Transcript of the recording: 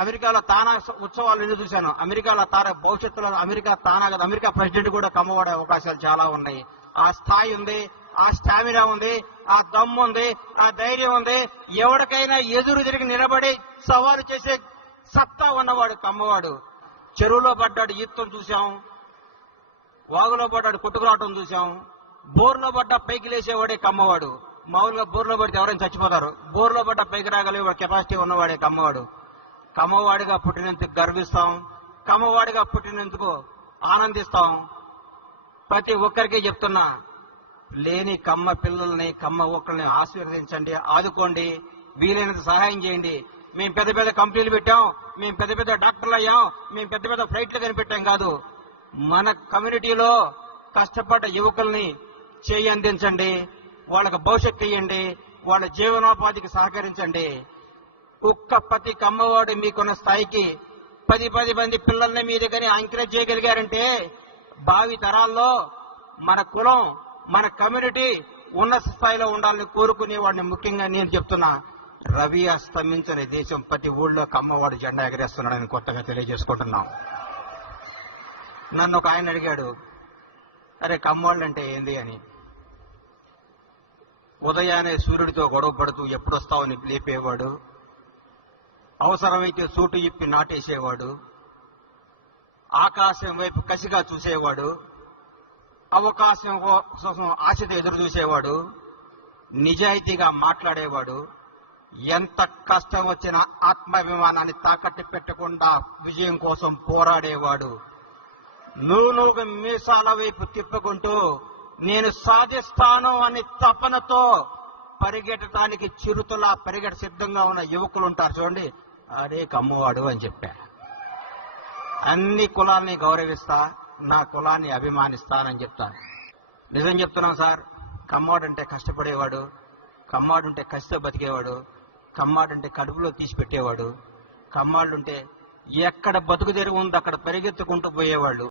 అమెరికాలో తానా ఉత్సవాలు ఎందుకు చూశాను. అమెరికాలో తానా భవిష్యత్తులో అమెరికా ప్రెసిడెంట్ కూడా కమ్మవాడే అవకాశాలు చాలా ఉన్నాయి. ఆ స్థాయి ఉంది, ఆ స్టామినా ఉంది, ఆ దమ్ము ఉంది, ఆ ధైర్యం ఉంది. ఎవరికైనా ఎదురు తిరిగి నిలబడి సవాలు చేసే సత్తా ఉన్నవాడు కమ్మవాడు. చెరువులో పడ్డాడు ఈత్తం చూశాం, వాగులో పడ్డాడు కొట్టుకురావటం చూశాం, బోర్లో పడ్డ పైకి లేచేవాడే కమ్మవాడు. మామూలుగా బోర్లో పడితే ఎవరైనా చచ్చిపోతారు. బోర్లో పడ్డ పైకి రాగలిగే కెపాసిటీ ఉన్నవాడే కమ్మవాడు. కమ్మవాడిగా పుట్టినందుకు గర్విస్తాం, కమ్మవాడిగా పుట్టినందుకు ఆనందిస్తాం. ప్రతి ఒక్కరికి చెప్తున్నా, లేని కమ్మ పిల్లల్ని కమ్మ ఒక్కరిని ఆశీర్వదించండి, ఆదుకోండి, వీలైనంత సహాయం చేయండి. మేము పెద్ద పెద్ద కంపెనీలు పెట్టాం, మేము పెద్ద పెద్ద డాక్టర్లు అయ్యాం, మేము పెద్ద పెద్ద ఫ్లైట్లు కనిపెట్టాం కాదు. మన కమ్యూనిటీలో కష్టపడ్డ యువకుల్ని చేయి అందించండి, వాళ్ళకి భవిష్యత్తు ఇవ్వండి, వాళ్ళ జీవనోపాధికి సహకరించండి. ప్రతి కమ్మవాడు మీకున్న స్థాయికి 10 మంది పిల్లల్ని మీ దగ్గర ఎంకరేజ్ చేయగలిగారంటే భావి తరాల్లో మన కులం, మన కమ్యూనిటీ ఉన్నత స్థాయిలో ఉండాలని కోరుకునే వాడిని ముఖ్యంగా నేను చెప్తున్నా. రవి అస్తమించని దేశం ప్రతి ఊళ్ళో కమ్మవాడు జెండా ఎగరేస్తున్నాడని కొత్తగా తెలియజేసుకుంటున్నాం. నన్ను ఒక ఆయన అడిగాడు, అరే కమ్మవాళ్ళు అంటే ఏంది అని. ఉదయాన్నే సూర్యుడితో గొడవ పడుతూ ఎప్పుడొస్తావని లేపేవాడు, అవసరమైతే సూటు ఇప్పి నాటేసేవాడు, ఆకాశం వైపు కసిగా చూసేవాడు, అవకాశం కోసం ఆశతో ఎదురు చూసేవాడు, నిజాయితీగా మాట్లాడేవాడు, ఎంత కష్టం వచ్చినా ఆత్మాభిమానాన్ని తాకట్టు పెట్టకుండా విజయం కోసం పోరాడేవాడు. నువ్వు మీసాల వైపు తిప్పుకుంటూ నేను సాధిస్తాను అని తపనతో పరిగెట్టడానికి చిరుతలా పరిగెట సిద్ధంగా ఉన్న యువకులు ఉంటారు చూడండి, అదే కమ్మవాడు అని చెప్పా. అన్ని కులాల్ని గౌరవిస్తా, నా కులాన్ని అభిమానిస్తానని చెప్తాను. నిజం చెప్తున్నాను సార్, కమ్మవాడంటే కష్టపడేవాడు, కమ్మాడుంటే కసితో బతికేవాడు, కమ్మాడుంటే కడుపులో తీసి పెట్టేవాడు, కమ్మాడుంటే ఎక్కడ బతుకు తెరువు ఉందో అక్కడ పరిగెత్తుకుంటూ పోయేవాళ్ళు.